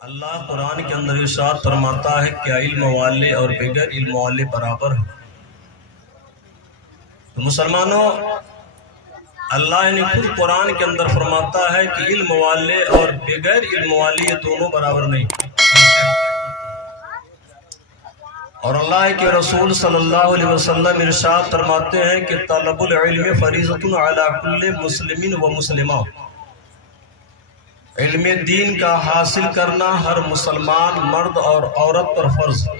اللہ قرآن کے اندر ارشاد فرماتا ہے کہ علم والے اور بغیر علم والے برابر ہیں۔ تو مسلمانوں، اللہ نے خود قرآن کے اندر فرماتا ہے کہ علم والے اور بغیر علم والے یہ دونوں برابر نہیں۔ اور اللہ کے رسول صلی اللہ علیہ وسلم ارشاد فرماتے ہیں کہ طلب العلم فریضۃ علی کل مسلم و مسلمہ، علم دین کا حاصل کرنا ہر مسلمان مرد اور عورت پر فرض ہے۔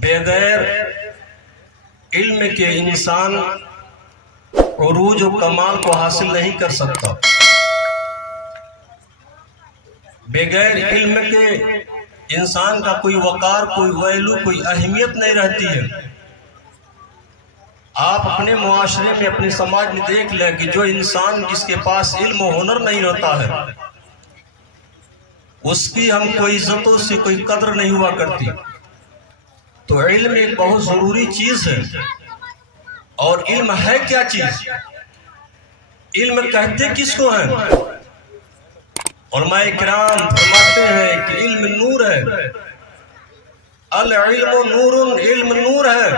بغیر علم کے انسان عروج و کمال کو حاصل نہیں کر سکتا۔ بغیر علم کے انسان کا کوئی وقار، کوئی ویلو، کوئی اہمیت نہیں رہتی ہے۔ آپ اپنے معاشرے میں، اپنے سماج میں دیکھ لیں کہ جو انسان جس کے پاس علم و ہنر نہیں ہوتا ہے اس کی ہم کوئی عزت، اس کی کوئی قدر نہیں ہوا کرتی۔ تو علم ایک بہت ضروری چیز ہے۔ اور علم ہے کیا چیز؟ علم کہتے کس کو ہیں؟ علماء کرام فرماتے ہیں کہ علم نور ہے۔ العلم نور، علم نور ہے،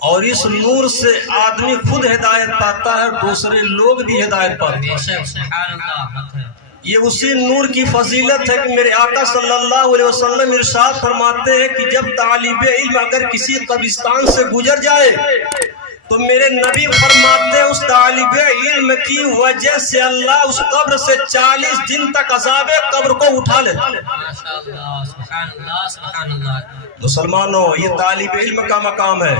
اور اس نور سے آدمی خود ہدایت پاتا ہے، دوسرے لوگ بھی ہدایت پاتے ہیں۔ یہ اسی نور کی فضیلت ہے کہ میرے آقا صلی اللہ علیہ وسلم ارشاد فرماتے ہیں کہ جب طالب علم اگر کسی قبرستان سے گزر جائے تو میرے نبی فرماتے ہیں اس طالب علم کی وجہ سے اللہ اس قبر سے 40 دن تک عذاب قبر کو اٹھا لیتا ہے۔ مسلمانوں، یہ طالب علم کا مقام ہے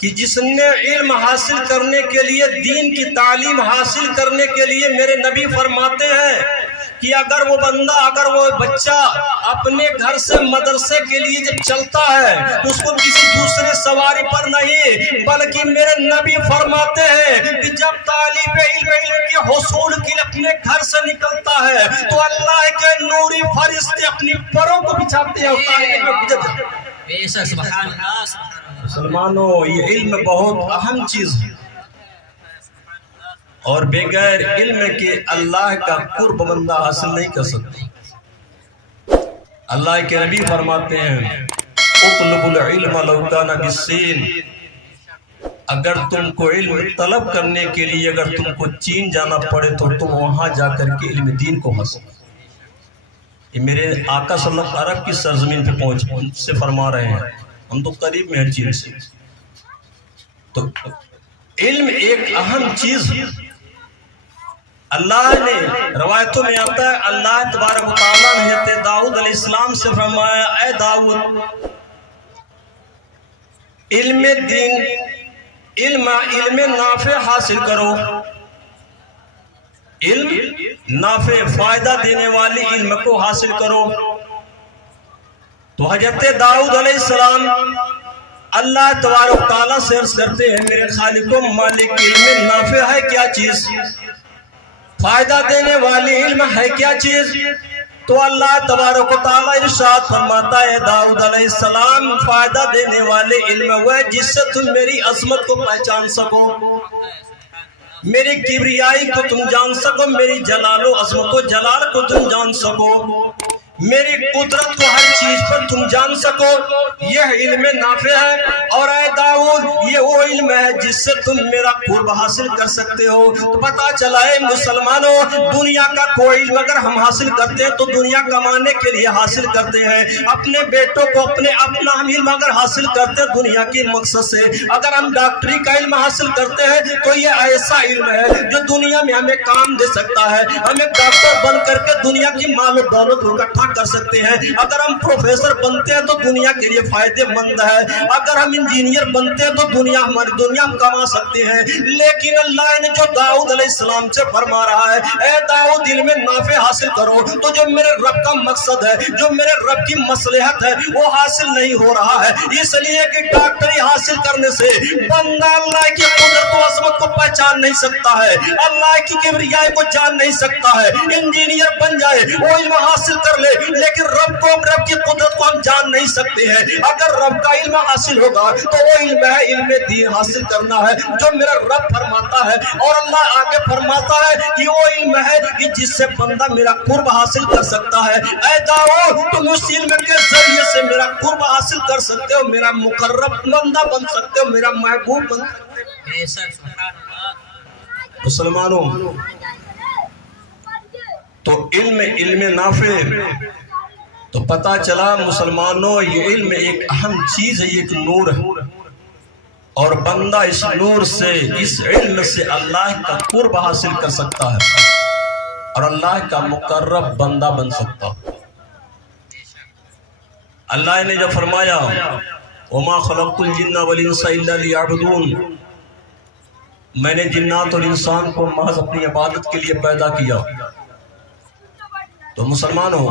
کہ جس نے علم حاصل کرنے کے لیے، دین کی تعلیم حاصل کرنے کے لیے، میرے نبی فرماتے ہیں کہ اگر وہ بندہ، اگر وہ بچہ اپنے گھر سے مدرسے کے لیے جب چلتا ہے تو اس کو کسی دوسرے سواری پر نہیں، بلکہ میرے نبی فرماتے ہیں کہ جب طالب علم کے حصول کے لیے اپنے گھر سے نکلتا ہے تو اللہ کے نوری فرشتے اپنی پروں کو بچھاتے ہیں۔ مسلمانوں، یہ علم بہت اہم چیز ہے، اور بغیر علم کے اللہ کا قرب بندہ حاصل نہیں کر سکتا۔ اللہ کے نبی فرماتے ہیں اطلب العلم لو کان بالصین، اگر تم کو علم طلب کرنے کے لیے اگر تم کو چین جانا پڑے تو تم وہاں جا کر کے علم دین کو حاصل۔ یہ میرے آقا صلی اللہ علیہ وسلم عرب کی سرزمین پہ پہنچ سے فرما رہے ہیں، ہم تو قریب میں ہیں چین سے۔ تو علم ایک اہم چیز ہے۔ اللہ نے روایتوں میں آتا ہے، اللہ تبارک و تعالیٰ نے حضرت داؤد علیہ السلام سے فرمایا، اے داؤد، علم دین، علم نافع حاصل کرو، علم نافع، فائدہ دینے والی علم کو حاصل کرو۔ تو حضرت داؤد علیہ السلام اللہ تبارک و تعالیٰ سے عرض کرتے ہیں، میرے خالق و مالک، علم نافع ہے کیا چیز؟ فائدہ دینے والی علم ہے کیا چیز؟ تو اللہ تبارک و تعالیٰ ارشاد فرماتا ہے، داؤد علیہ السلام، فائدہ دینے والے علم وہ ہے جس سے تم میری عظمت کو پہچان سکو، میری کبریائی کو تم جان سکو، میری جلال و عظمت و جلال کو تم جان سکو، میری قدرت کو ہر چیز پر تم جان سکو، یہ علم نافع ہے۔ اور اے داؤد، یہ وہ علم ہے جس سے تم میرا قرب حاصل کر سکتے ہو۔ تو پتا چلا ہے مسلمانوں، دنیا کا کوئی علم اگر ہم حاصل کرتے ہیں تو دنیا کمانے کے لیے حاصل کرتے ہیں، اپنے بیٹوں کو اپنا ہم علم اگر حاصل کرتے ہیں دنیا کے مقصد سے، اگر ہم ڈاکٹری کا علم حاصل کرتے ہیں تو یہ ایسا علم ہے جو دنیا میں ہمیں کام دے سکتا ہے، ہمیں ڈاکٹر بن کر کے دنیا کی مال و دولت کو اکٹھا کر سکتے ہیں، اگر ہم پروفیسر بنتے ہیں تو دنیا کے لیے فائدے مند ہے، اگر ہم انجینئر بنتے ہیں تو ہماری دنیا ہم کما سکتے ہیں۔ لیکن اللہ نے جو داؤد علیہ السلام سے فرما رہا ہے، اے داؤد، علم نافع حاصل کرو، تو جو میرے رب کا مقصد ہے، جو میرے رب کی مصلحت ہے، وہ حاصل نہیں ہو رہا ہے۔ اس لیے کہ ڈاکٹری حاصل کرنے سے بندہ اللہ کی قدرت و عظمت کو پہچان نہیں سکتا ہے، اللہ کی کبریائی کو جان نہیں سکتا ہے۔ انجینئر بن جائے، وہ علم حاصل کر لے، لیکن رب کی قدرت کو ہم جان نہیں سکتے ہیں. اگر رب کا علم حاصل ہوگا تو وہ علم ہے علم دین حاصل کرنا ہے جو میرا رب فرماتا ہے. اور اللہ آگے فرماتا ہے کہ وہ علم ہے کہ جس سے بندہ میرا قرب حاصل کر سکتا ہے. اے داؤد تم اس علم کے ذریعے سے میرا قرب حاصل کر سکتے ہو, میرا مقرب بندہ بن سکتے ہو, میرا محبوب بن سکتے ہو. مسلمانوں تو علم نافع, تو پتا چلا مسلمانوں یہ علم ایک اہم چیز ہے, یہ ایک نور ہے, اور بندہ اس نور سے اس علم سے اللہ کا قرب حاصل کر سکتا ہے اور اللہ کا مقرب بندہ بن سکتا. اللہ نے جب فرمایا وما خلقت الجن والانس الا ليعبدون, میں نے جنات اور انسان کو محض اپنی عبادت کے لیے پیدا کیا. تو مسلمانوں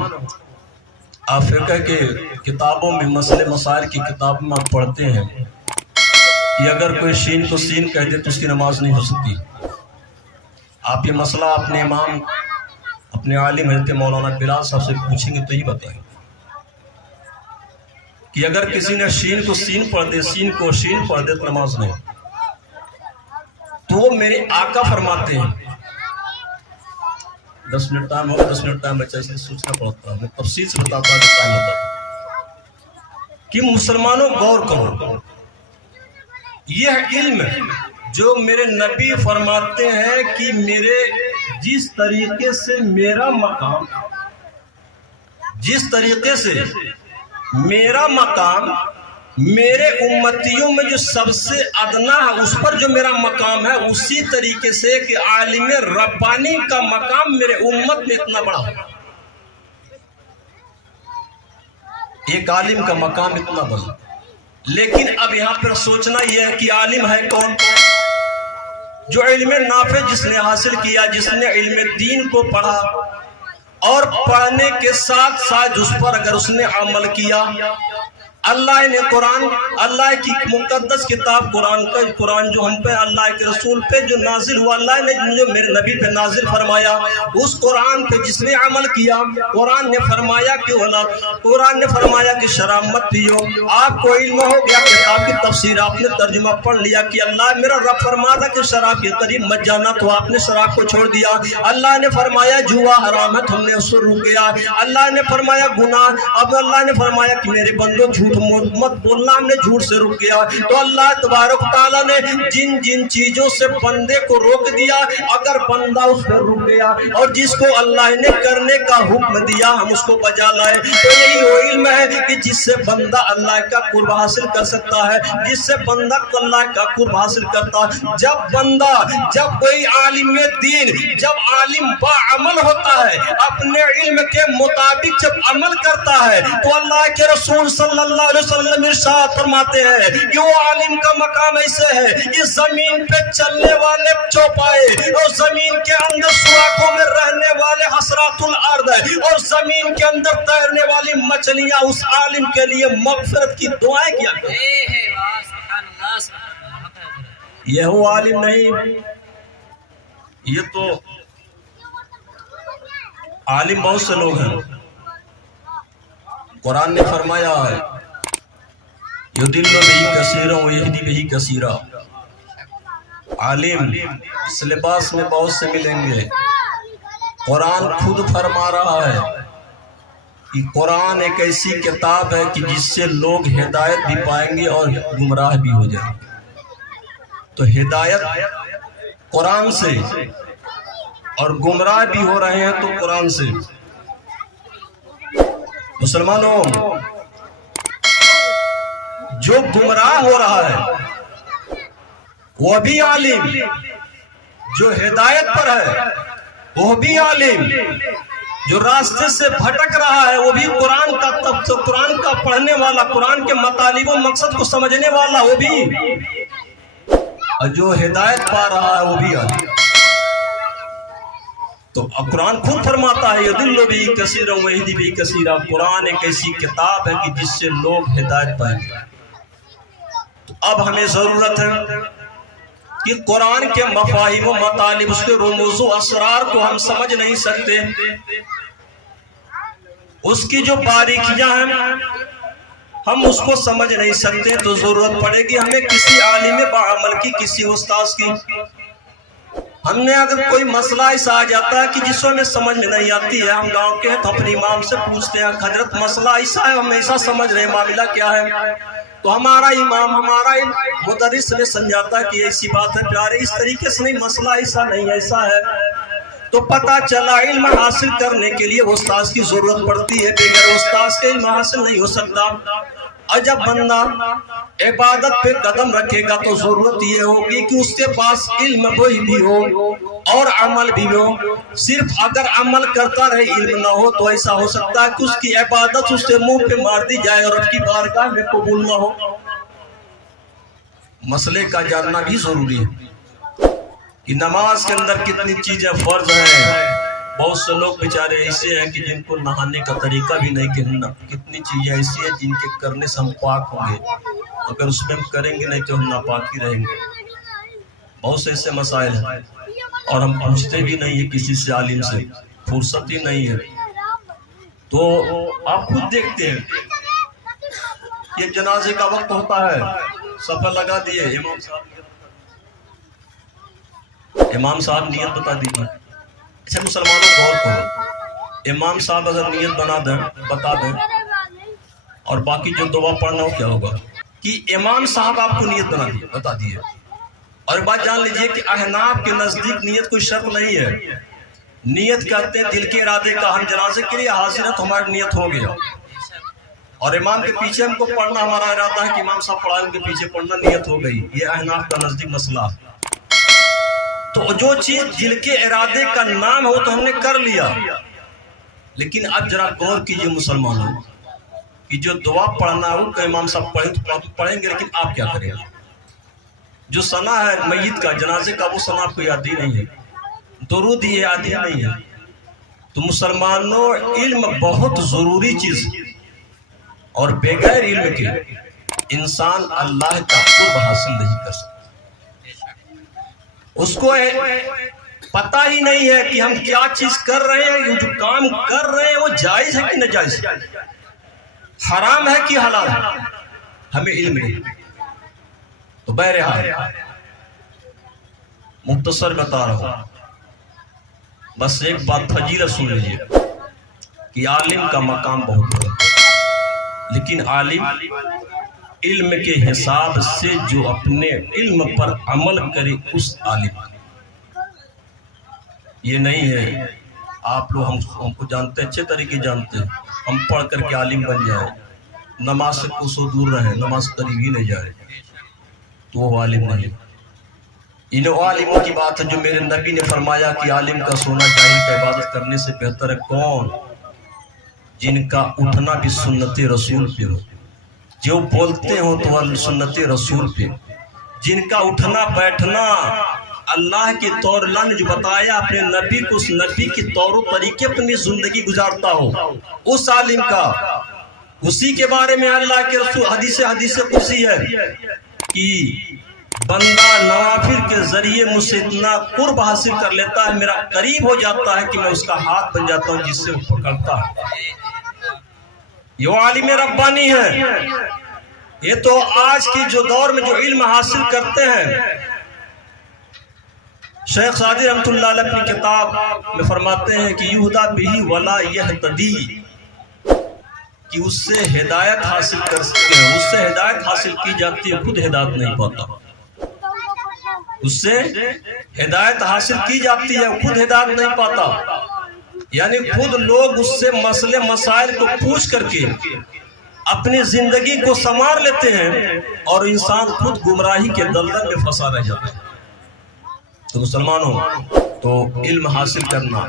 آپ فقہ کے کتابوں میں مسئلے مسائل کی کتاب میں آپ پڑھتے ہیں کہ اگر کوئی شین کو سین کہہ دے تو اس کی نماز نہیں ہو سکتی. آپ یہ مسئلہ اپنے امام اپنے عالم حضرت مولانا بلال صاحب سے پوچھیں گے تو ہی بتائیں کہ اگر کسی نے شین کو سین پڑھ دے, سین کو شین پڑھ دے تو نماز نہیں. تو میرے آقا فرماتے ہیں 10 منٹ ٹائم ہوگا, 10 منٹ ٹائم بچہ, اس لیے سوچنا پڑتا ہے, میں تفصیل سے بتاتا ہوں ٹائم ہوتا کہ مسلمانوں غور کرو. یہ علم جو میرے نبی فرماتے ہیں کہ میرے جس طریقے سے میرا مقام, جس طریقے سے میرا مقام میرے امتیوں میں جو سب سے ادنا ہے اس پر جو میرا مقام ہے, اسی طریقے سے کہ عالم ربانی کا مقام میرے امت میں اتنا بڑا ہے. ایک عالم کا مقام اتنا بڑا, لیکن اب یہاں پر سوچنا یہ ہے کہ عالم ہے کون؟ جو علم نافع جس نے حاصل کیا, جس نے علم دین کو پڑھا اور پڑھنے کے ساتھ ساتھ اس پر اگر اس نے عمل کیا. اللہ نے قرآن, اللہ کی مقدس کتاب قرآن جو ہم پہ اللہ کے رسول پہ جو نازل ہوا, اللہ نے جو میرے نبی پہ نازل فرمایا, اس قرآن پہ جس نے عمل کیا, قرآن نے فرمایا کہ شراب مت پیو. آپ کو علم ہو گیا کتاب کی تفسیر, آپ نے ترجمہ پڑھ لیا کہ اللہ میرا رب فرماتا کہ شراب کے قریب مت جانا, تو آپ نے شراب کو چھوڑ دیا. اللہ نے فرمایا جوا حرام ہے, ہم نے اس سے روک گیا. اللہ نے فرمایا گناہ, اب اللہ نے فرمایا کہ میرے بندوں جھوٹ مت بولنا, ہم نے جھوٹ سے روک گیا. تو اللہ تبارک تعالیٰ نے جن جن چیزوں سے بندے کو روک دیا, اگر بندہ اس پر رک گیا اور جس کو اللہ نے کرنے کا حکم دیا ہم اس کو بجا لائے, تو یہی وہ علم ہے کہ جس سے بندہ اللہ کا قرب حاصل کر سکتا ہے, جس سے بندہ اللہ کا قرب حاصل کرتا ہے. جب کوئی عالم دین, جب عالم با عمل ہوتا ہے, اپنے علم کے مطابق جب عمل کرتا ہے, تو اللہ کے رسول صلی اللہ علیہ وسلم ارشاد فرماتے ہیں کہ وہ عالم کا مقام ایسے ہے کہ زمین پہ چلنے والے چوپائے اور زمین کے اندر سوراخوں میں رہنے والے حسرات الارض اور زمین کے اندر تیرنے والی مچھلیاں اس عالم کے لیے مغفرت کی دعائیں کیا کرتے ہیں. یہ وہ عالم نہیں, یہ تو عالم بہت سے لوگ ہیں. قرآن نے فرمایا یضل بہ کثیرا ویہدی بہ کثیرا. عالم اس لباس میں بہت سے ملیں گے. قرآن خود فرما رہا ہے کہ قرآن ایک ایسی کتاب ہے کہ جس سے لوگ ہدایت بھی پائیں گے اور گمراہ بھی ہو جائیں گے. تو ہدایت قرآن سے اور گمراہ بھی ہو رہے ہیں تو قرآن سے. مسلمانوں جو گمراہ ہو رہا ہے وہ بھی عالم, جو ہدایت پر ہے وہ بھی عالم, جو راستے سے بھٹک رہا ہے وہ بھی قرآن کا پڑھنے والا, قرآن کے مطالب و مقصد کو سمجھنے والا وہ بھی, اور جو ہدایت پا رہا ہے وہ بھی عالم. تو اب قرآن خود فرماتا ہے یضل بہ کثیرا ویہدی بہ کثیرا. قرآن ایک ایسی کتاب ہے کہ جس سے لوگ ہدایت پائیں گے. تو اب ہمیں ضرورت ہے کہ قرآن کے مفاہیم و مطالب, اس کے رموز و اسرار کو ہم سمجھ نہیں سکتے, اس کی جو باریکیاں ہیں ہم اس کو سمجھ نہیں سکتے، تو ضرورت پڑے گی ہمیں کسی عالم باعمل کی، کسی استاذ کی۔ ہم نے اگر کوئی مسئلہ ایسا آ جاتا ہے کہ جس کو ہمیں سمجھ میں نہیں آتی ہے، ہم گاؤں کے ہیں تو اپنے امام سے پوچھتے ہیں حضرت مسئلہ ایسا ہے، ہم ایسا سمجھ رہے ہیں، معاملہ کیا ہے؟ تو ہمارا امام، ہمارا مدرس ہمیں سمجھاتا ہے کہ ایسی بات ہے پیارے، اس طریقے سے نہیں، مسئلہ ایسا نہیں، ایسا ہے۔ تو پتہ چلا علم حاصل کرنے کے لیے استاذ کی ضرورت پڑتی ہے، بغیر استاذ کے علم حاصل نہیں ہو سکتا۔ اور جب بندہ عبادت پہ قدم رکھے گا تو ضرورت یہ ہوگی کہ اس کے پاس علم بھی ہو اور عمل بھی ہو۔ صرف اگر عمل کرتا رہے علم نہ ہو تو ایسا ہو سکتا ہے کہ اس کی عبادت اس کے منہ پہ مار دی جائے اور اس کی بارگاہ میں قبول نہ ہو۔ مسئلے کا جاننا بھی ضروری ہے کہ نماز کے اندر کتنی چیزیں فرض ہیں۔ بہت سے لوگ بیچارے ایسے ہیں کہ جن کو نہانے کا طریقہ بھی نہیں کہنا، کتنی چیزیں ایسی ہیں جن کے کرنے سے ہم پاک ہوں گے، اگر اس میں ہم کریں گے نہیں تو ہم ناپاک ہی رہیں گے۔ بہت سے ایسے مسائل ہیں اور ہم پوچھتے بھی نہیں ہیں کسی سے، عالم سے، فرصت ہی نہیں ہے۔ تو آپ خود دیکھتے ہیں، یہ جنازے کا وقت ہوتا ہے، صفحہ لگا دیے، امام صاحب نیت بتا دیجیے۔ اچھا مسلمانوں غور کرو، امام صاحب اگر نیت بتا دیں اور باقی جو دعا پڑھنا ہو کیا ہوگا؟ کہ امام صاحب آپ کو نیت بتا دیے، اور بات جان لیجئے کہ احناف کے نزدیک نیت کوئی شرط نہیں ہے۔ نیت کرتے ہیں دل کے ارادے کا، ہم جنازے کے لیے حاضر ہیں تو ہماری نیت ہو گیا، اور امام کے پیچھے ہم کو پڑھنا ہمارا ارادہ ہے کہ امام صاحب پڑھائے، ان کے پیچھے پڑھنا، نیت ہو گئی۔ یہ احناف کا نزدیک مسئلہ ہے۔ تو جو چیز دل کے ارادے کا نام ہو تو ہم نے کر لیا، لیکن اب ذرا غور کیجئے مسلمانوں کہ جو دعا پڑھنا ہو کہ امام صاحب پڑھیں گے، لیکن آپ کیا کریں؟ جو ثنا ہے میت کا، جنازے کا، وہ ثنا آپ کو یاد ہی نہیں ہے، درود یہ یاد ہی نہیں ہے۔ تو مسلمانوں علم بہت ضروری چیز، اور بغیر علم کے انسان اللہ کا قرب حاصل نہیں کر سکتا۔ اس کو پتہ ہی نہیں ہے کہ ہم کیا چیز کر رہے ہیں، جو کام کر رہے ہیں وہ جائز ہے کہ ناجائز ہے، حرام ہے کہ حلال ہے، ہمیں علم نہیں۔ تو بہرحال مختصر بتا رہا ہوں، بس ایک بات فضیلت سن لیجیے کہ عالم کا مقام بہت بڑا، لیکن عالم علم کے حساب سے جو اپنے علم پر عمل کرے اس عالم۔ یہ نہیں ہے آپ لوگ ہم کو جانتے ہیں، اچھے طریقے جانتے ہیں، ہم پڑھ کر کے عالم بن جائیں، نماز سے کوسوں دور رہیں، نماز قریب ہی نہیں جائے، تو وہ عالم نہیں۔ انہوں عالموں کی بات ہے جو میرے نبی نے فرمایا کہ عالم کا سونا جاہل کا عبادت کرنے سے بہتر ہے۔ کون؟ جن کا اٹھنا بھی سنت رسول پہ ہو، جو بولتے ہو تو سنت رسول پہ، جن کا اٹھنا بیٹھنا اللہ کے طور اللہ نے جو بتایا اپنے نبی کو، اس نبی کے طور و طریقے پر زندگی گزارتا ہو، اس عالم کا۔ اسی کے بارے میں اللہ کے رسول حدیث قدسی ہے کہ بندہ نوافل کے ذریعے مجھ سے اتنا قرب حاصل کر لیتا ہے، میرا قریب ہو جاتا ہے کہ میں اس کا ہاتھ بن جاتا ہوں جس سے وہ پکڑتا ہے۔ یہ عالم ربانی ہے۔ یہ تو آج کی جو دور میں جو علم حاصل کرتے ہیں، شیخ سعدی رحمۃ اللہ علیہ اپنی کتاب میں فرماتے ہیں کہ یہدا بہی ولا یہتدی، کہ اس سے ہدایت حاصل کر سکتے ہیں، اس سے ہدایت حاصل کی جاتی ہے، خود ہدایت نہیں پاتا۔ اس سے ہدایت حاصل کی جاتی ہے، خود ہدایت نہیں پاتا، یعنی خود لوگ اس سے مسئلے مسائل کو پوچھ کر کے اپنی زندگی کو سنوار لیتے ہیں، اور انسان خود گمراہی کے دلدل میں پھنسا رہ جاتا ہے۔ تو مسلمانوں، تو علم حاصل کرنا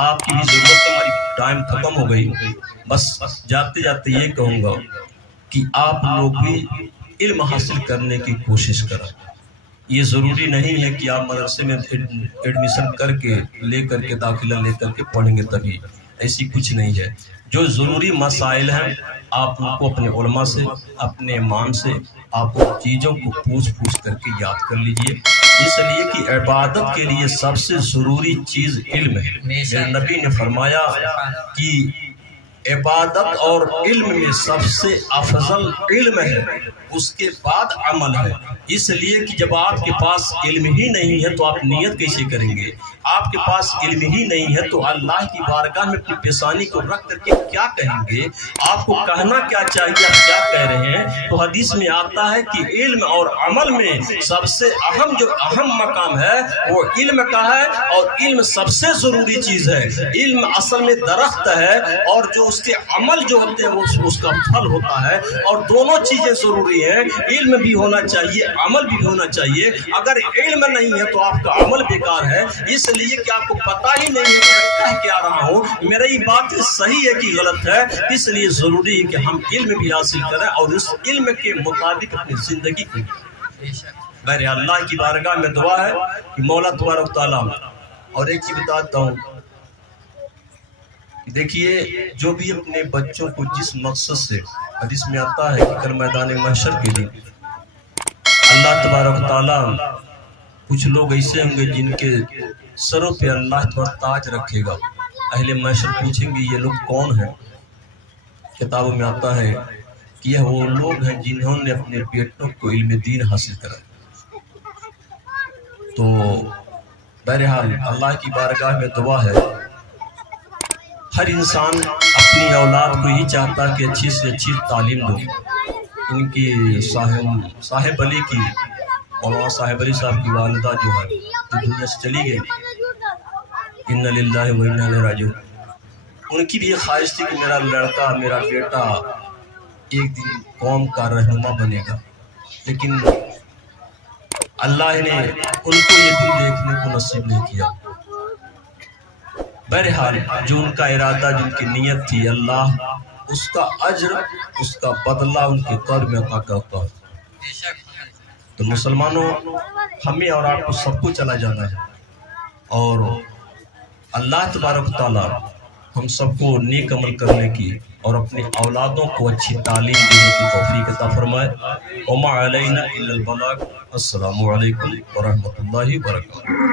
آپ کی بھی ضرورت، ہماری ٹائم ختم ہو گئی، بس جاتے جاتے یہ کہوں گا کہ آپ لوگ بھی علم حاصل کرنے کی کوشش کریں۔ یہ ضروری نہیں ہے کہ آپ مدرسے میں ایڈمیشن کر کے لے کر کے داخلہ لے کر کے پڑھیں گے تبھی، ایسی کچھ نہیں ہے۔ جو ضروری مسائل ہیں آپ ان کو اپنے علماء سے، اپنے امام سے آپ ان چیزوں کو پوچھ کر کے یاد کر لیجئے، اس لیے کہ عبادت کے لیے سب سے ضروری چیز علم ہے۔ میرے نبی نے فرمایا کہ عبادت اور علم میں سب سے افضل علم ہے، اس کے بعد عمل ہے۔ اس لیے کہ جب آپ کے پاس علم ہی نہیں ہے تو آپ نیت کیسے کریں گے؟ آپ کے پاس علم ہی نہیں ہے تو اللہ کی بارگاہ میں اپنی پیشانی کو رکھ کر کے کیا کہیں گے؟ آپ کو کہنا کیا چاہیے، آپ کیا کہہ رہے ہیں؟ تو حدیث میں آتا ہے کہ علم اور عمل میں سب سے اہم مقام ہے وہ علم کا ہے، اور علم سب سے ضروری چیز ہے۔ علم اصل میں درخت ہے، اور جو اس کے عمل جو ہوتے ہیں وہ اس کا پھل ہوتا ہے، اور دونوں چیزیں ضروری ہیں۔ علم بھی ہونا چاہیے، عمل بھی ہونا چاہیے۔ اگر علم نہیں ہے تو آپ کا عمل بیکار ہے، اس لیے کہ آپ کو پتہ ہی نہیں ہے کہ میں کہہ کیا رہا ہوں، میرا یہ بات صحیح ہے کہ غلط ہے۔ اس لیے ضروری ہے کہ ہم علم بھی حاصل کریں اور اس علم کے مطابق اپنی زندگی کو۔ میرے اللہ کی بارگاہ میں دعا ہے کہ مولا تبارک و تعالیٰ، اور ایک چیز بتاتا ہوں، دیکھیے جو بھی اپنے بچوں کو جس مقصد سے، حدیث میں آتا ہے کہ کل میدان محشر کے دن اللہ تبارک و تعالیٰ کچھ لوگ ایسے ہوں گے جن کے سروں پہ اللہ تبارک تاج رکھے گا۔ اہل محشر پوچھیں گے یہ لوگ کون ہیں؟ کتابوں میں آتا ہے کہ یہ وہ لوگ ہیں جنہوں نے اپنے بیٹوں کو علم دین حاصل کرا۔ تو بہرحال اللہ کی بارگاہ میں دعا ہے، ہر انسان اپنی اولاد کو یہ چاہتا کہ اچھی سے اچھی تعلیم دو۔ ان کی صاحب علی کی، مولانا صاحب علی صاحب کی والدہ جو ہے جو دنیا سے چلی گئی، انا للہ و انا الیہ راجعون، ان کی بھی یہ خواہش تھی کہ میرا لڑکا، میرا بیٹا ایک دن قوم کا رہنما بنے گا، لیکن اللہ نے ان کو یہ دن دیکھنے کو نصیب نہیں کیا۔ بہرحال جو ان کا ارادہ، جن کی نیت تھی، اللہ اس کا اجر، اس کا بدلہ ان کے قبر میں عطا کرتا ہے۔ تو مسلمانوں، ہمیں اور آپ کو سب کو چلا جانا ہے، اور اللہ تبارک و تعالیٰ ہم سب کو نیک عمل کرنے کی اور اپنی اولادوں کو اچھی تعلیم دینے کی توفیق عطا فرمائے۔ وما علینا الا البلاغ۔ السلام علیکم ورحمۃ اللہ وبرکاتہ۔